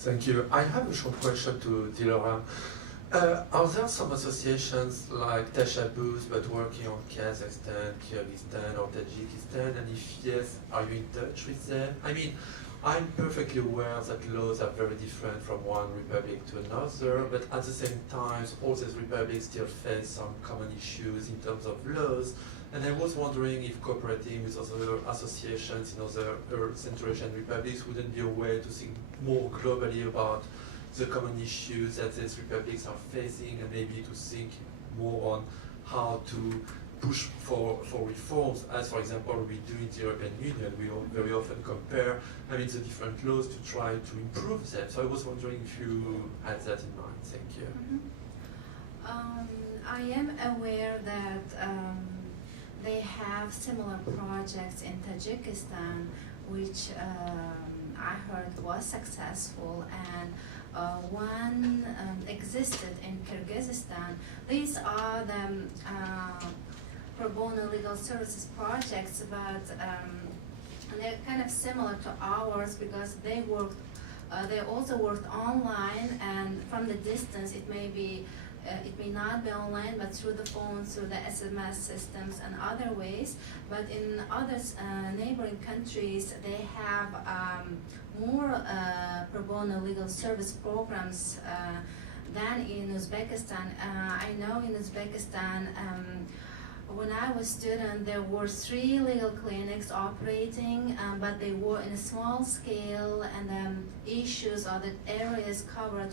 Thank you. I have a short question to Dilorom. Are there some associations like Tashabbus but working on Kazakhstan, Kyrgyzstan or Tajikistan? And if yes, are you in touch with them? I mean, I'm perfectly aware that laws are very different from one republic to another, but at the same time, all these republics still face some common issues in terms of laws. And I was wondering if cooperating with other associations in other Central Asian republics wouldn't be a way to think more globally about the common issues that these republics are facing, and maybe to think more on how to push for reforms, as for example we do in the European Union. We very often compare, the different laws to try to improve them. So I was wondering if you had that in mind. Thank you. I am aware that they have similar projects in Tajikistan, which I heard was successful, and one existed in Kyrgyzstan. These are the pro bono legal services projects, but they're kind of similar to ours because they worked. They also worked online, and from the distance, it may not be online, but through the phone, through the SMS systems and other ways. But in other neighboring countries, they have more pro bono legal service programs than in Uzbekistan. I know in Uzbekistan, when I was a student, there were 3 legal clinics operating, but they were in a small scale, and the issues or the areas covered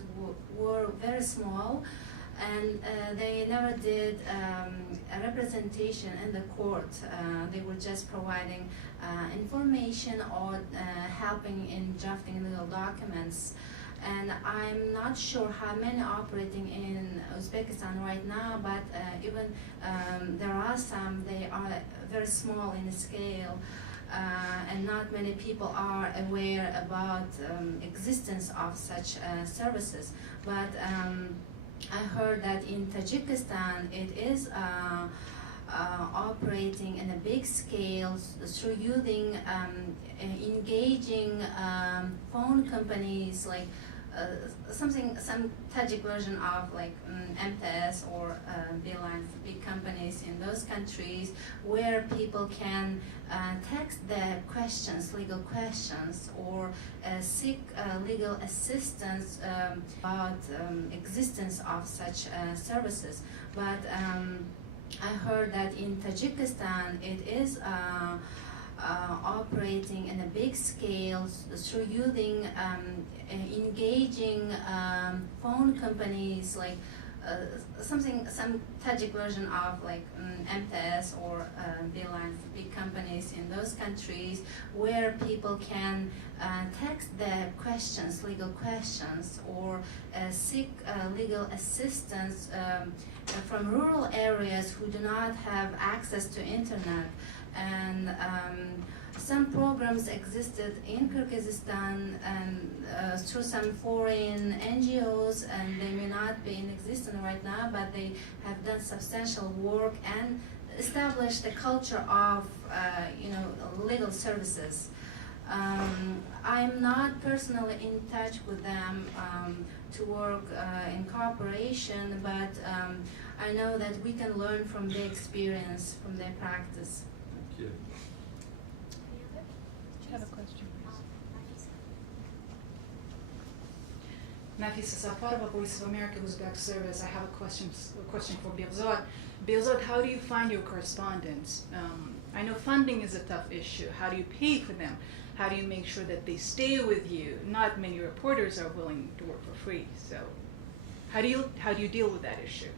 were very small. And they never did a representation in the court. They were just providing information or helping in drafting legal documents. And I'm not sure how many operating in Uzbekistan right now, but even there are some. They are very small in scale, and not many people are aware about existence of such services. But I heard that in Tajikistan it is operating in a big scale through using engaging phone companies like some Tajik version of like MTS or Beeline, big companies in those countries where people can text their questions, legal questions, or seek legal assistance about existence of such services. But I heard that in Tajikistan it is operating in a big scale through using engaging phone companies like some Tajik version of like MTS or Beeline, big companies in those countries where people can text their questions, legal questions, or seek legal assistance from rural areas who do not have access to internet. And some programs existed in Kyrgyzstan and through some foreign NGOs, and they may not be in existence right now, but they have done substantial work and established a culture of legal services. I'm not personally in touch with them to work in cooperation, but I know that we can learn from their experience, from their practice. Thank you. I have a question. Nafisa Safarova, Voice of America, Uzbek Service. I have a question for Behzod. Behzod, how do you find your correspondents? I know funding is a tough issue. How do you pay for them? How do you make sure that they stay with you? Not many reporters are willing to work for free. So, how do you deal with that issue?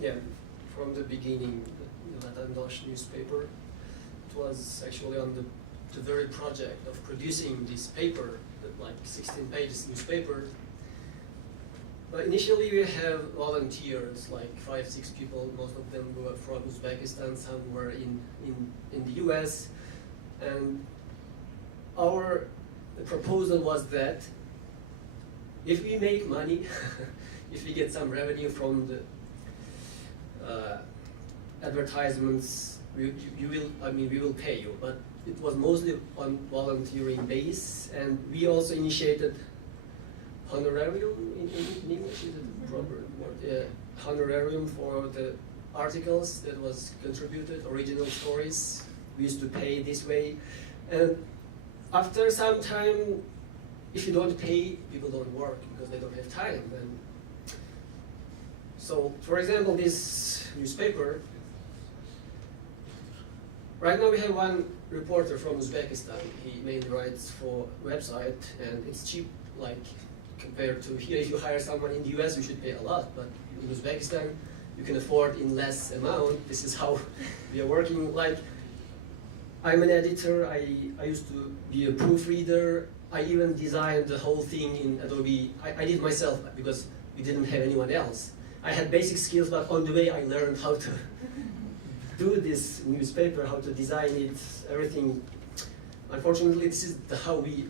Yeah, from the beginning, the Vatandosh newspaper, it was actually on the very project of producing this paper, like 16 pages newspaper. But initially we have volunteers, like 5-6 people. Most of them were from Uzbekistan, some were in the US. And our proposal was that if we make money, if we get some revenue from the advertisements, we will pay you. But it was mostly on volunteering base, and we also initiated honorarium in English, is it the proper word? Yeah, honorarium for the articles that was contributed, original stories. We used to pay this way. And after some time, if you don't pay, people don't work because they don't have time. And so, for example, this newspaper, right now we have one reporter from Uzbekistan. He mainly writes for website, and it's cheap, like compared to here. If you hire someone in the US, you should pay a lot, but in Uzbekistan, you can afford in less amount. This is how we are working. Like, I'm an editor. I used to be a proofreader. I even designed the whole thing in Adobe. I did myself because we didn't have anyone else. I had basic skills, but on the way I learned how to do this newspaper, how to design it, everything. Unfortunately, this is how we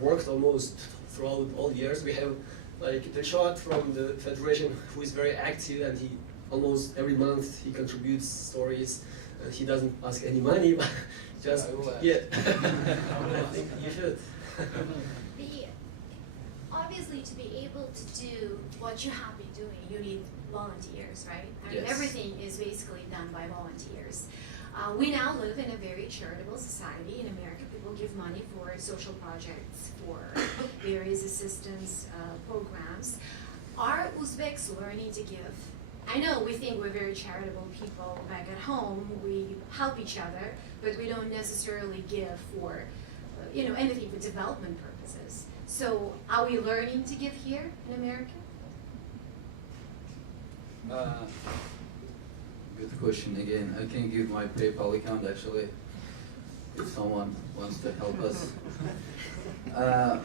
worked almost throughout all years. We have like Dilshod from the Federation, who is very active, and he almost every month he contributes stories. He doesn't ask any money, but just yeah. I think you should. Obviously, to be able to do what you have been doing, you need volunteers, right? I mean, Yes. everything is basically done by volunteers. We now live in a very charitable society. In America, people give money for social projects, for various assistance programs. Are Uzbeks learning to give? I know we think we're very charitable people back at home. We help each other, but we don't necessarily give for, anything for development purposes. So, are we learning to give here in America? Good question again. I can give my PayPal account actually, if someone wants to help us. We have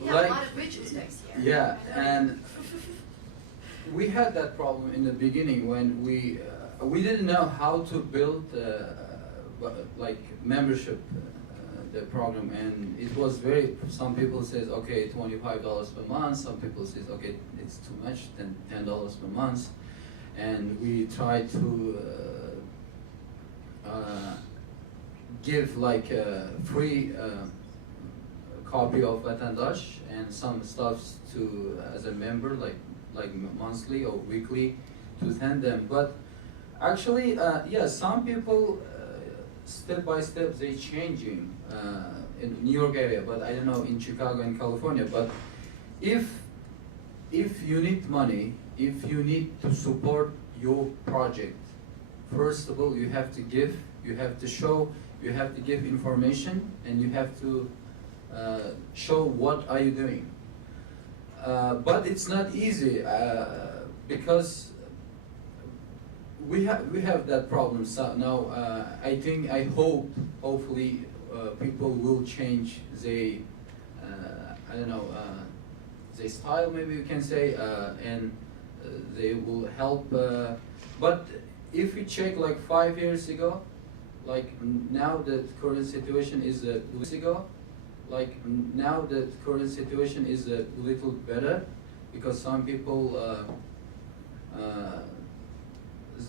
a lot of rich Uzbeks here. Yeah, and we had that problem in the beginning when we didn't know how to build like membership the program, and it was very. Some people says okay, $25 per month. Some people says okay, it's too much, then $10 per month, and we tried to give like a free copy of Vatandosh and some stuffs to as a member, like monthly or weekly, to send them. But actually, yeah, some people step by step they changing in New York area, but I don't know in Chicago and California. But if you need money, if you need to support your project, first of all you have to give, you have to show, you have to give information, and you have to show what are you doing. But it's not easy because we have that problem. So now I hope hopefully people will change their I don't know their style, maybe you can say, and they will help. But if we check like 5 years ago, like now the current situation is a little better, because some people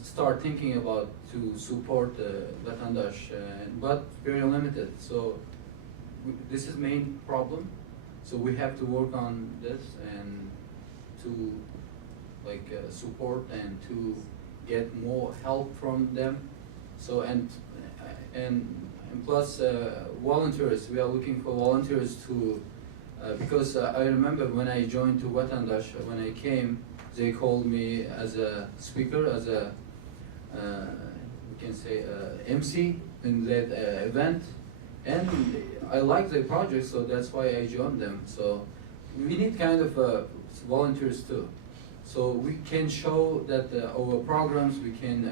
start thinking about to support Vatandosh, but very limited. So this is main problem. So we have to work on this and to like support and to get more help from them. So and plus volunteers. We are looking for volunteers to because I remember when I joined to Vatandosh, when I came, they called me as a speaker, as a we can say MC in that event, and I like the project, so that's why I joined them. So we need kind of volunteers too, so we can show that our programs, we can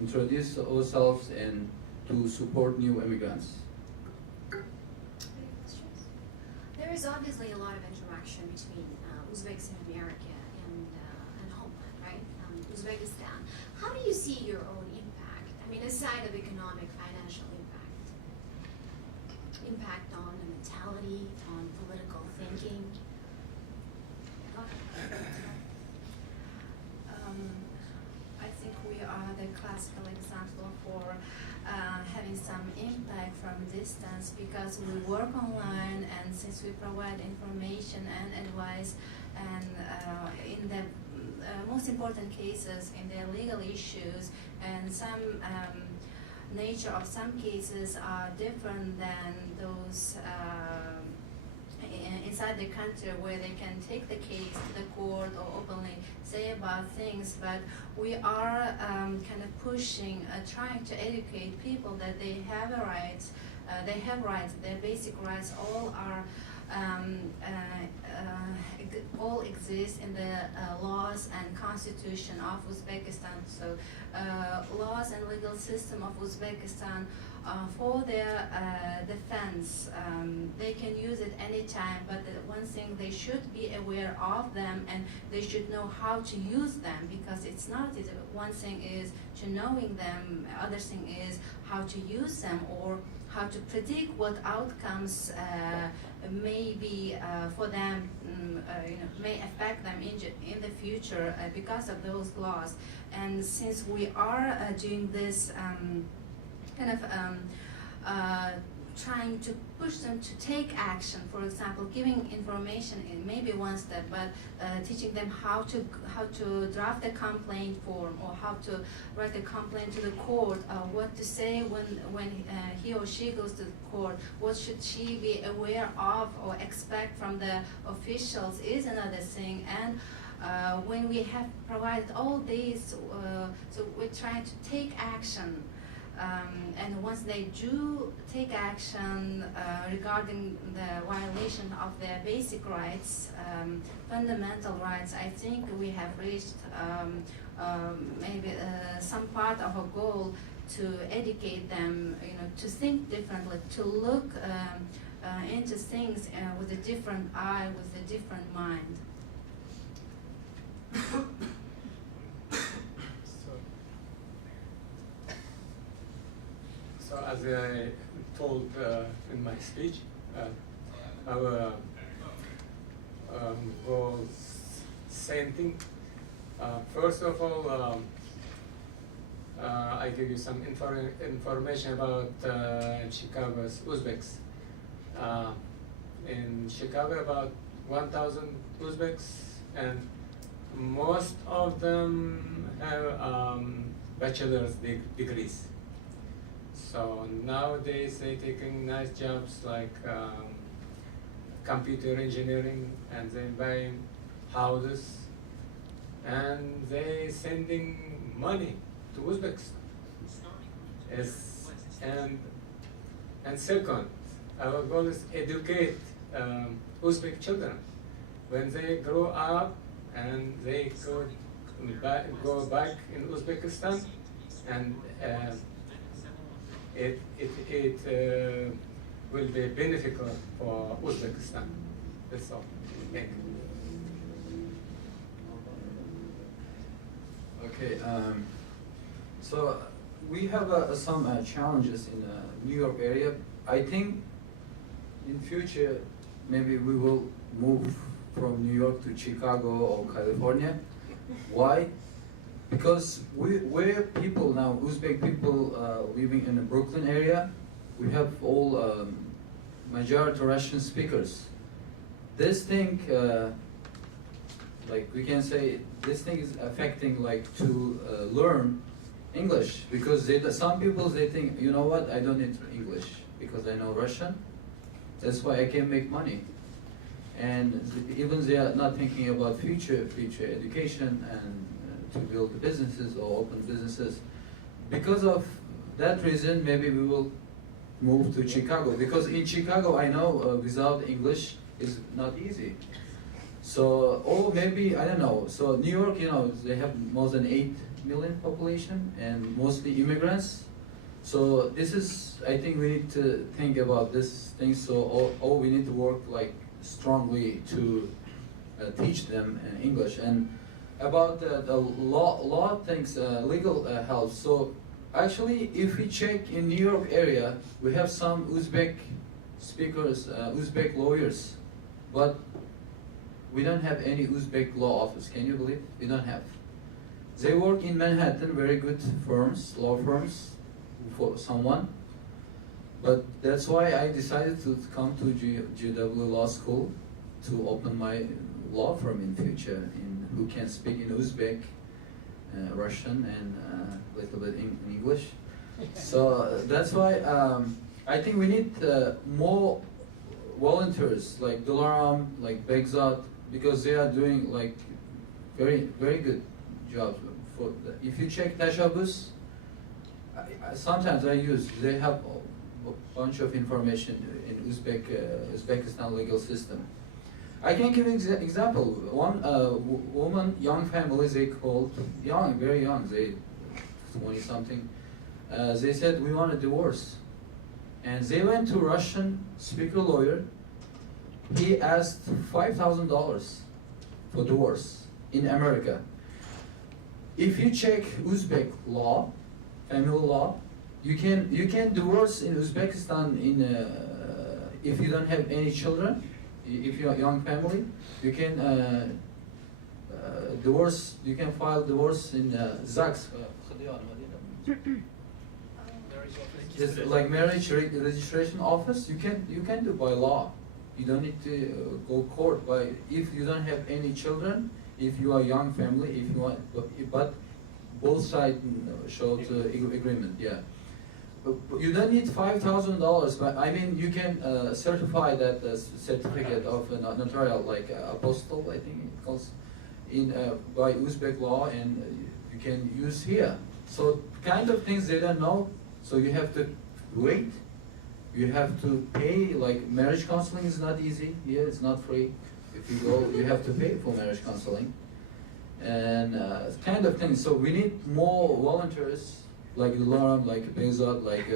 introduce ourselves and to support new immigrants. There is obviously a lot of interaction between Uzbeks in America and Homeland, right? Uzbekistan. How do you see your own impact? I mean, aside of economic, financial impact on the mentality, on political thinking. I think we are the classical example for having some impact from distance, because we work online, and since we provide information and advice, and in the most important cases in the legal issues, and some nature of some cases are different than those inside the country, where they can take the case to the court or openly say about things. But we are kind of pushing, trying to educate people that they have a right, their basic rights all are all exist in the laws and constitution of Uzbekistan. So laws and legal system of Uzbekistan for their defense, they can use it anytime, but the one thing they should be aware of them, and they should know how to use them, because it's not easy. One thing is to knowing them, other thing is how to use them, or how to predict what outcomes may be for them, may affect them in the future because of those laws. And since we are doing this kind of trying to push them to take action, for example, giving information in maybe one step, but teaching them how to draft a complaint form, or how to write a complaint to the court, what to say when he or she goes to the court, what should she be aware of or expect from the officials is another thing. And when we have provided all these, so we're trying to take action. And once they do take action regarding the violation of their basic rights, fundamental rights, I think we have reached maybe some part of a goal to educate them, to think differently, to look into things with a different eye, with a different mind. So as I told in my speech, our goals, same thing. First of all, I give you some information about Chicago's Uzbeks. In Chicago, about 1,000 Uzbeks, and most of them have bachelor's degrees. So nowadays they taking nice jobs like computer engineering, and they buying houses, and they sending money to Uzbekistan. And second, our goal is educate Uzbek children. When they grow up and they go back in Uzbekistan, and it will be beneficial for Uzbekistan. That's all. Thank you. Okay, so we have some challenges in the New York area. I think in future maybe we will move from New York to Chicago or California. Why? Because we're people now, Uzbek people living in the Brooklyn area, we have all majority Russian speakers. This thing, like we can say, this thing is affecting like to learn English, because some people they think, you know what, I don't need English because I know Russian. That's why I can make money. And even they are not thinking about future education and to build businesses or open businesses. Because of that reason, maybe we will move to Chicago, because in Chicago I know without English is not easy. So, or maybe, I don't know, so New York, they have more than 8 million population and mostly immigrants. So this is, I think we need to think about this thing, so or we need to work like strongly to teach them English. And about the law things, legal help. So actually, if we check in New York area, we have some Uzbek speakers, Uzbek lawyers, but we don't have any Uzbek law office. Can you believe? We don't have. They work in Manhattan, very good firms, law firms, for someone. But that's why I decided to come to GW Law School to open my law firm in future, who can speak in Uzbek, Russian, and a little bit in English. So that's why I think we need more volunteers like Dilorom, like Behzod, because they are doing like very good jobs. If you check Tashabbus, sometimes they have a bunch of information in Uzbekistan legal system. I can give an example. One woman, young family, they called, very young, they 20 something. They said, we want a divorce. And they went to Russian speaker lawyer. He asked $5,000 for divorce in Amerika. If you check Uzbek law, family law, you can divorce in Uzbekistan if you don't have any children. If you're a young family, you can divorce. You can file divorce in ZAGS. It's like marriage registration office. You can do by law. You don't need to go court. If you don't have any children, if you are a young family, if you want, but both sides show the agreement. Yeah. You don't need $5,000, but I mean you can certify that certificate of notarial, like apostle, I think it calls, by Uzbek law, and you can use here. So kind of things they don't know. So you have to wait. You have to pay. Like marriage counseling is not easy. Yeah, it's not free. If you go, you have to pay for marriage counseling, and kind of things. So we need more volunteers. Like Dilorom, like Behzod, like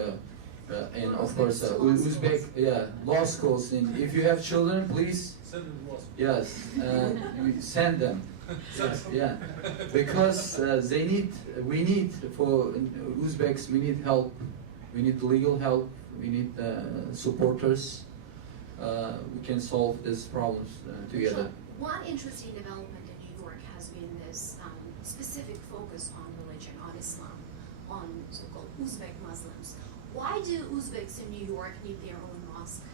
and of course Uzbek, law schools. And if you have children, please, send them to law school. yes, you send them. Yes, yeah, because we need for Uzbeks, we need help, we need legal help, we need supporters. We can solve these problems together. So one interesting development in New York has been this specific focus on religion, on Islam, on so-called Uzbek Muslims. Why do Uzbeks in New York need their own mosque?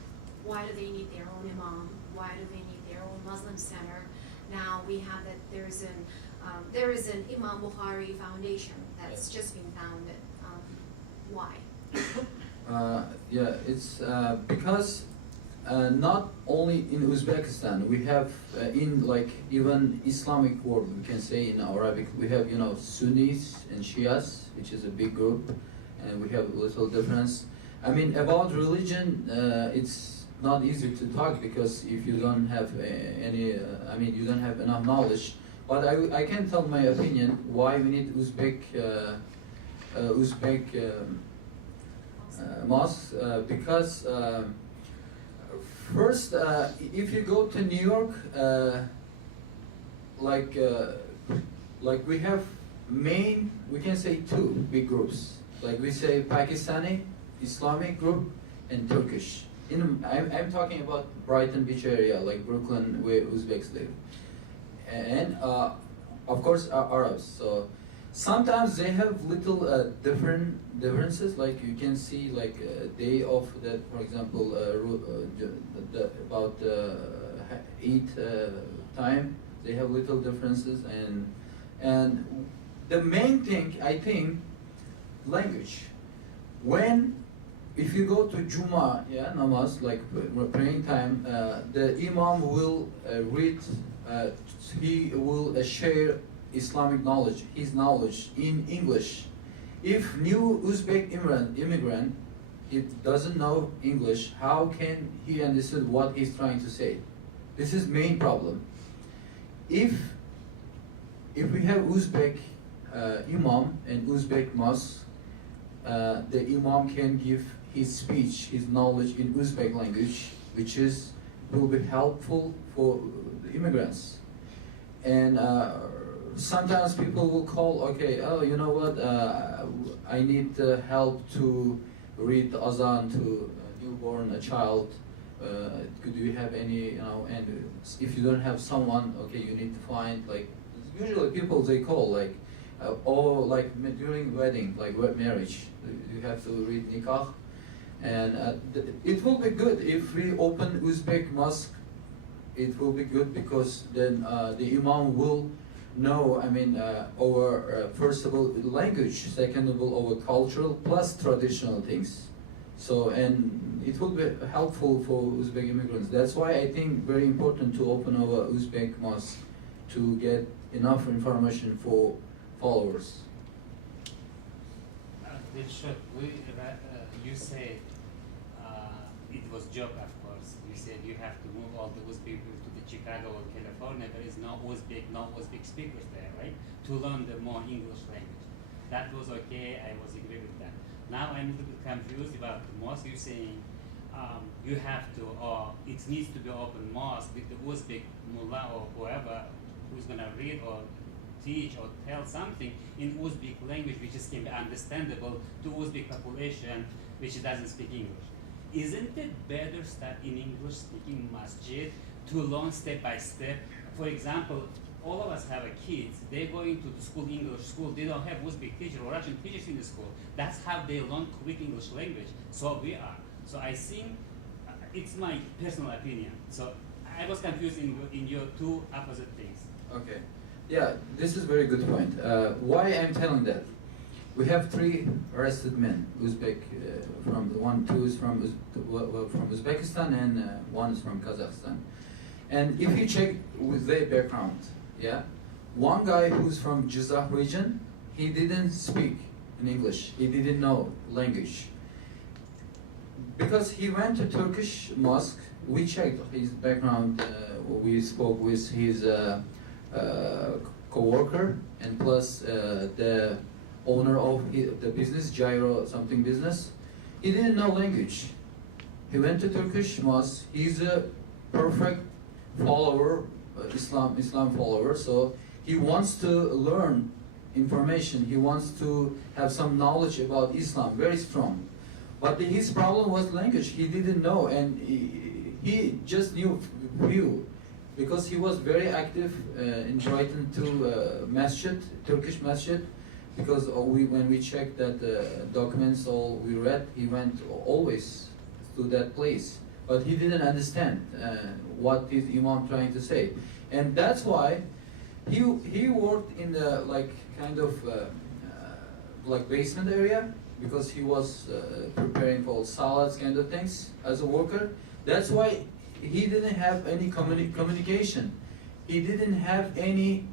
Why do they need their own imam? Why do they need their own Muslim center? Now we have that there is an Imamova Foundation that's just been founded. Why? It's because not only in Uzbekistan, we have in like even Islamic world, we can say in Arabic, we have Sunnis and Shias, which is a big group, and we have a little difference. I mean about religion, it's not easy to talk because if you don't have you don't have enough knowledge. But I can tell my opinion why we need Uzbek mosques because. First, if you go to New York, like we have we can say two big groups. Like we say Pakistani, Islamic group, and Turkish. I'm talking about Brighton Beach area, like Brooklyn, where Uzbeks live, and of course Arabs. So sometimes they have little differences. Like you can see, like day of that, for example, about Eid time. They have little differences, and the main thing I think, language. If you go to Juma, namaz, like praying time, the imam will read. He will share Islamic knowledge, his knowledge in English. If new Uzbek immigrant, he doesn't know English, how can he understand what he's trying to say? This is main problem. If we have Uzbek imam and Uzbek mosque, the imam can give his speech, his knowledge in Uzbek language, which will be helpful for the immigrants. And sometimes people will call, okay, you know what, I need help to read the azan to a newborn child. Could you have any, and if you don't have someone, okay, you need to find, like, usually people they call, like, or like during wedding, like marriage, you have to read nikah. And it will be good if we open Uzbek mosque. It will be good because then the imam will know, I mean, our first of all language, second of all our cultural plus traditional things. So, and it will be helpful for Uzbek immigrants. That's why I think very important to open our Uzbek mosque to get enough information for followers. Dilshod, you said it was joke, of course. You said you have to move all the Uzbek people to the Chicago or California. There is no Uzbek speakers there, right? To learn the more English language. That was okay. I was agree with that. Now I'm a little bit confused about the mosque. You're saying you have to, or it needs to be open mosque with the Uzbek mullah or whoever who's gonna read or teach or tell something in Uzbek language which is can be understandable to Uzbek population which doesn't speak English. Isn't it better start in English speaking masjid to learn step by step? For example, all of us have a kids, they're going to the school, English school, they don't have Uzbek teacher or Russian teachers in the school. That's how they learn quick English language, so we are. So I think, it's my personal opinion. So I was confused in your two opposite things. Okay. Yeah, this is a very good point. Why I'm telling that? We have 3 arrested men, Uzbek, two is from Uzbekistan and one is from Kazakhstan. And if you check with their background, yeah, one guy who's from Jizah region, he didn't speak in English, he didn't know language. Because he went to Turkish mosque, we checked his background, we spoke with his co-worker and plus the owner of the business, Gyro something business. He didn't know language. He went to Turkish mosque. He's a perfect follower, Islam follower. So he wants to learn information. He wants to have some knowledge about Islam, very strong. But his problem was language. He didn't know, and he just knew few. Because he was very active in Brighton to masjid, Turkish masjid. Because when we checked that documents, all we read, he went always to that place. But he didn't understand what his imam trying to say. And that's why he worked in the like kind of like basement area, because he was preparing for salads kind of things as a worker. That's why he didn't have any communication. He didn't have any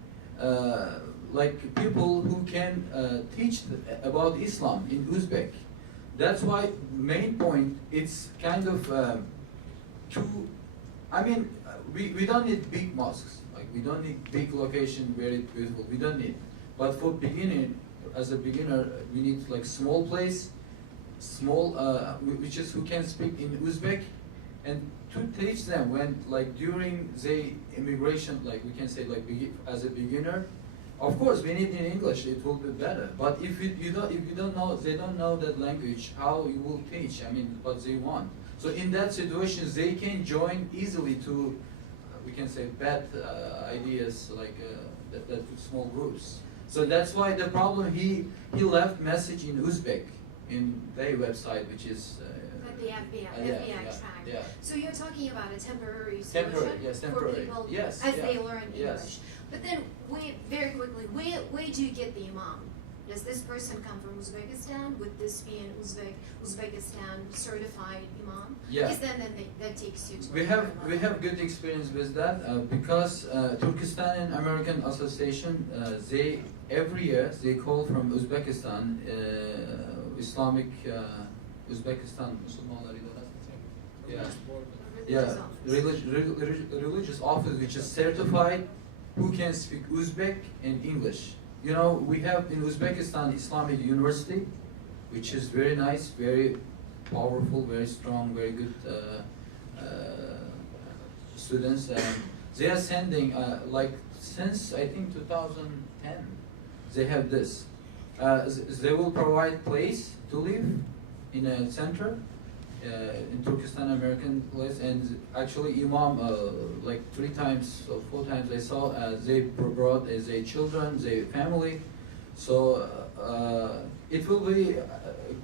like people who can teach about Islam in Uzbek. That's why main point, it's kind of I mean, we don't need big mosques. Like we don't need big location, very beautiful. We don't need. But for beginning, as a beginner, we need like small place, small which is who can speak in Uzbek, and to teach them when like during the immigration, like we can say like as a beginner. Of course, we need in English. It will be better. But if you don't know, they don't know that language, how you will teach? I mean, what they want. So in that situation, they can join easily to, we can say, bad ideas like that small groups. So that's why the problem he left message in Uzbek in their website, which is. The FBI track. Yeah. So you're talking about a temporary solution for people yes, as they learn English. Yes. But then, very quickly, where do you get the imam? Does this person come from Uzbekistan? Would this be an Uzbekistan certified imam? Yeah. Because then that takes you to We have good experience with that because Turkistan-American Association, they every year they call from Uzbekistan Islamic Uzbekistan Müslümanlar religious office which is certified who can speak Uzbek and English. You know, we have in Uzbekistan Islamic University, which is very nice, very powerful, very strong, very good students. And they are sending, like since I think 2010, they have this. They will provide place to live in a center, in Turkistan-American place, and actually Imam, like 3 times or 4 times I saw, they brought their children, their family. So it will be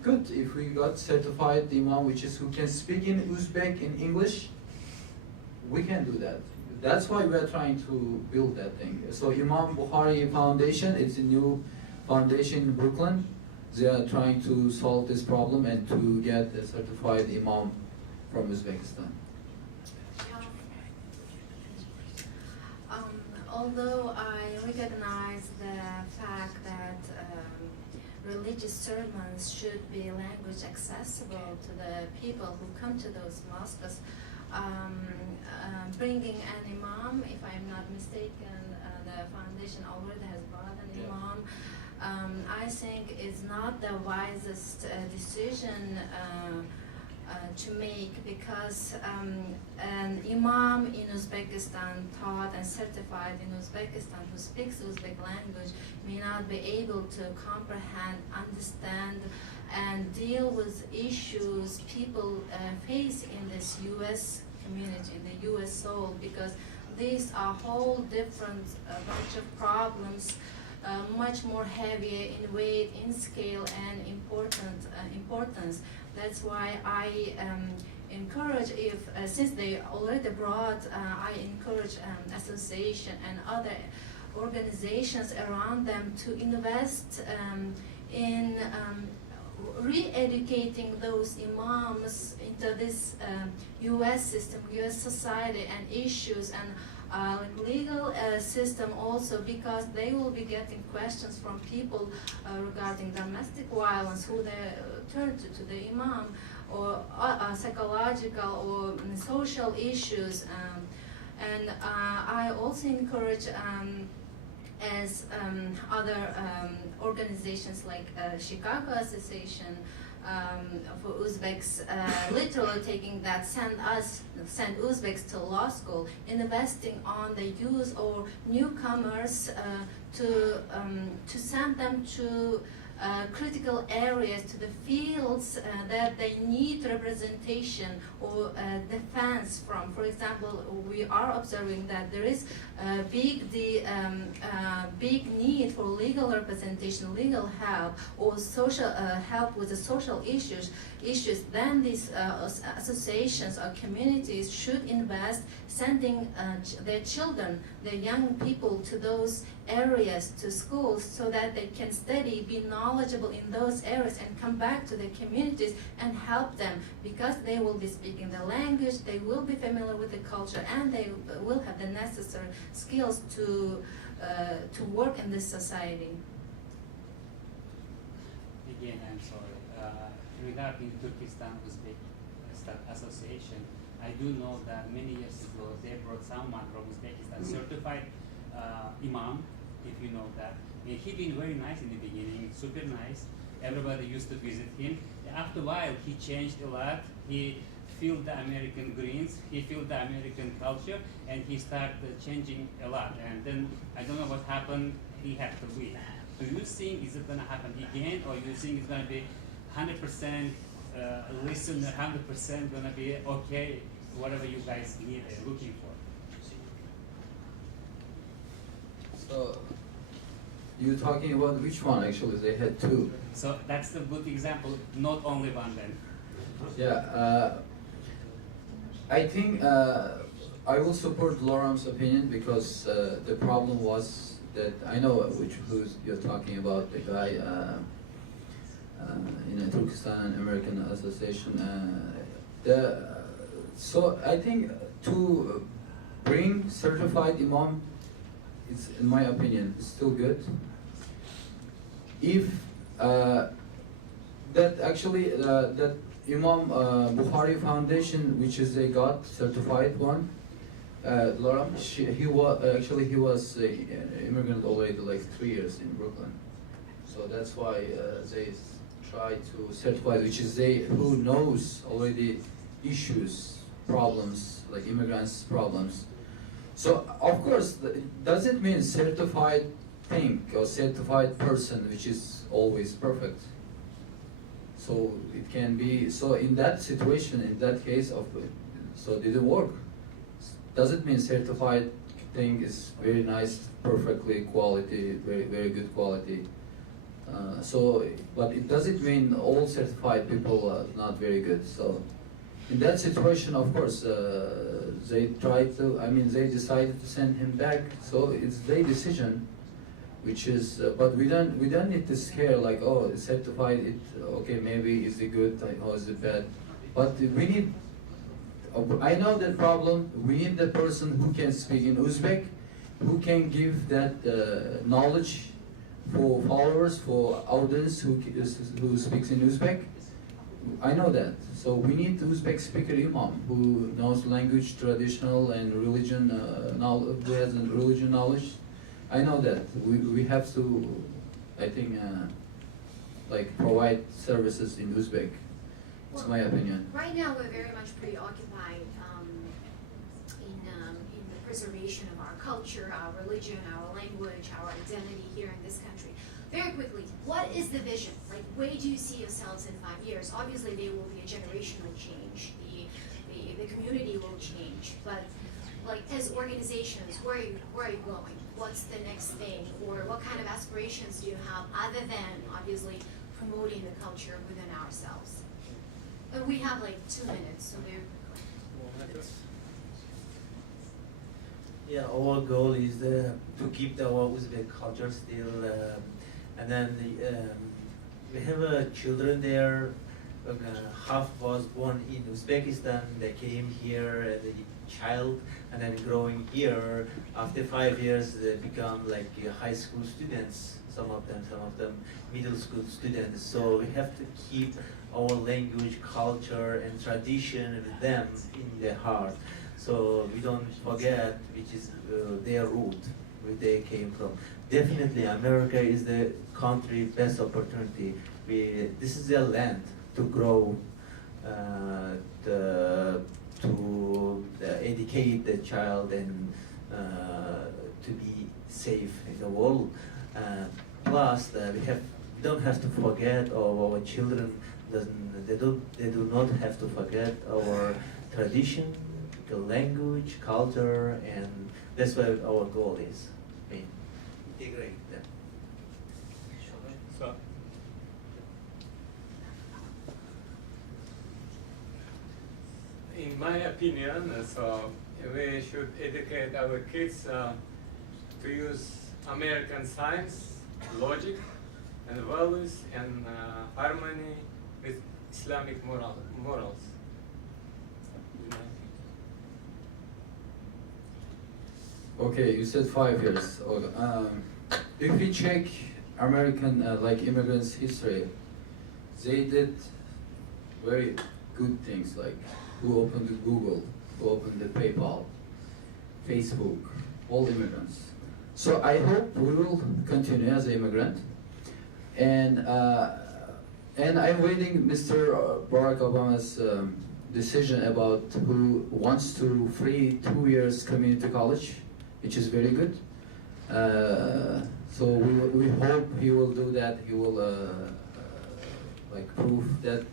good if we got certified imam, which is who can speak in Uzbek, in English. We can do that. That's why we are trying to build that thing. So Imam Bukhari Foundation, it's a new foundation in Brooklyn. They are trying to solve this problem and to get a certified imam from Uzbekistan. Although I recognize the fact that religious sermons should be language accessible to the people who come to those mosques, bringing an imam, if I'm not mistaken, the foundation already has brought an imam. I think it's not the wisest decision to make, because an imam in Uzbekistan taught and certified in Uzbekistan who speaks Uzbek language may not be able to comprehend, understand, and deal with issues people face in this U.S. community, in the U.S. soul, because these are whole different bunch of problems, much more heavier in weight, in scale, and importance. That's why I encourage, if since they already brought, I encourage association and other organizations around them to invest in re-educating those imams into this U.S. system, U.S. society, and issues, and legal system also, because they will be getting questions from people regarding domestic violence, who they turn to the imam, or psychological or social issues. And I also encourage, as other organizations like Chicago Association for Uzbeks, literally taking that, send Uzbeks to law school, investing on the youth or newcomers to send them to critical areas, to the fields that they need representation or defense from. For example, we are observing that there is a big need for legal representation, legal help, or social help with the social issues. Then these associations or communities should invest, sending their children, their young people to those areas, to schools, so that they can study, be knowledgeable in those areas, and come back to the communities and help them, because they will be speaking the language, they will be familiar with the culture, and they will have the necessary skills to work in this society. Again, I'm sorry. Regarding Turkestan Uzbekistan Association, I do know that many years ago they brought someone from Uzbekistan, certified imam, if you know that. And he been very nice in the beginning, super nice. Everybody used to visit him. After a while, he changed a lot. He felt the American greens, he felt the American culture, and he started changing a lot. And then, I don't know what happened, he had to leave. Do you think is it going to happen again, or you think it's going to be 100% listener, 100% going to be okay, whatever you guys need and looking for? So, you're talking about which one actually? They had two. So that's the good example, not only one then. Yeah, I think I will support Dilorom's opinion, because the problem was that I know who you're talking about, the guy in the Turkestan-American Association. So I think to bring certified imam, it's, in my opinion, still good. If that actually that Imam Bukhari Foundation, which is a God certified one, Dilorom, he was an immigrant already like 3 years in Brooklyn, so that's why they try to certify, which is who knows already issues, problems like immigrants' problems. So of course, does it mean certified thing or certified person, which is always perfect? So it can be, so in that situation, in that case of, so did it work? Does it mean certified thing is very nice, perfectly quality, very, very good quality? But it doesn't mean all certified people are not very good. So in that situation, of course, they they decided to send him back. So it's their decision, which is, but we don't need to scare like, oh, it's certified, okay, maybe is it good, or is it bad? But we need, I know the problem, we need the person who can speak in Uzbek, who can give that knowledge for followers, for audience who speaks in Uzbek. I know that. So we need Uzbek speaker imam who knows language, traditional and religion, who has religion knowledge. I know that. We have to, I think, like provide services in Uzbek. It's my opinion. Right now, we're very much preoccupied in the preservation of our culture, our religion, our language, our identity here in this country. Very quickly, what is the vision? Like, where do you see yourselves in 5 years? Obviously, there will be a generational change. The community will change. But, like, as organizations, where are you going? What's the next thing? Or what kind of aspirations do you have other than, obviously, promoting the culture within ourselves? And we have, like, 2 minutes, so very quickly. Yeah, our goal is to keep our Uzbek culture still, and then we have children there. Half was born in Uzbekistan. They came here as a child, and then growing here. After 5 years, they become like high school students. Some of them middle school students. So we have to keep our language, culture, and tradition with them in their heart. So we don't forget which is their root, where they came from. Definitely, America is the country best opportunity. This is their land to grow, to educate the child and to be safe in the world. Plus, we don't have to forget our children. They do not have to forget our tradition, the language, culture, and that's what our goal is. Integrate them. So, in my opinion, so we should educate our kids to use American science, logic, and values, and harmony with Islamic morals. Okay, you said 5 years. If we check American like immigrants' history, they did very good things, like who opened the Google, who opened the PayPal, Facebook, all immigrants. So I hope we will continue as an immigrant, and I'm waiting Mr. Barack Obama's decision about who wants to free 2 years community college, which is very good. So we hope he will do that. He will like prove that.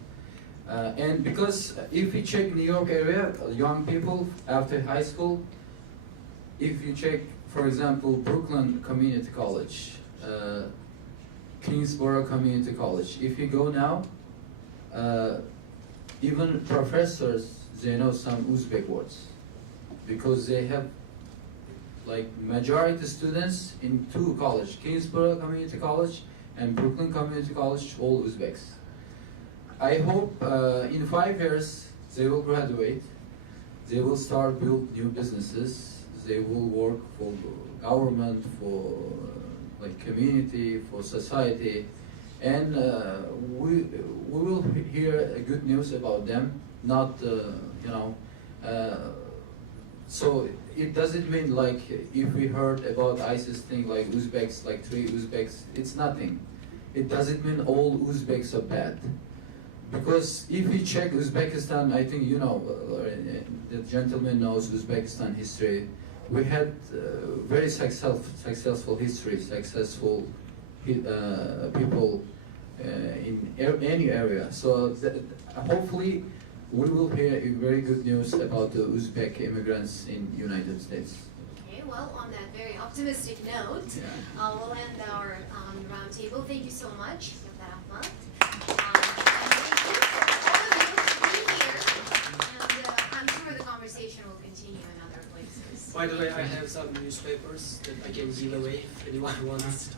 And because if you check New York area, young people after high school, if you check, for example, Brooklyn Community College, Kingsborough Community College, if you go now, even professors, they know some Uzbek words because they have like majority students in 2 colleges, Kingsborough Community College and Brooklyn Community College, all Uzbeks. I hope in 5 years they will graduate, they will start build new businesses, they will work for government, for like community, for society, and we will hear good news about them. Not so it doesn't mean like if we heard about ISIS thing like Uzbeks, like 3 Uzbeks, it's nothing. It doesn't mean all Uzbeks are bad. Because if you check Uzbekistan, I think the gentleman knows Uzbekistan history. We had very successful history, successful people in any area. So hopefully we will hear very good news about the Uzbek immigrants in United States. Okay, well, on that very optimistic note, we'll end our roundtable. Thank you so much, Dr. Ahmad. I'm sure the conversation will continue in other places. By the way, I have some newspapers that I can give away if anyone wants.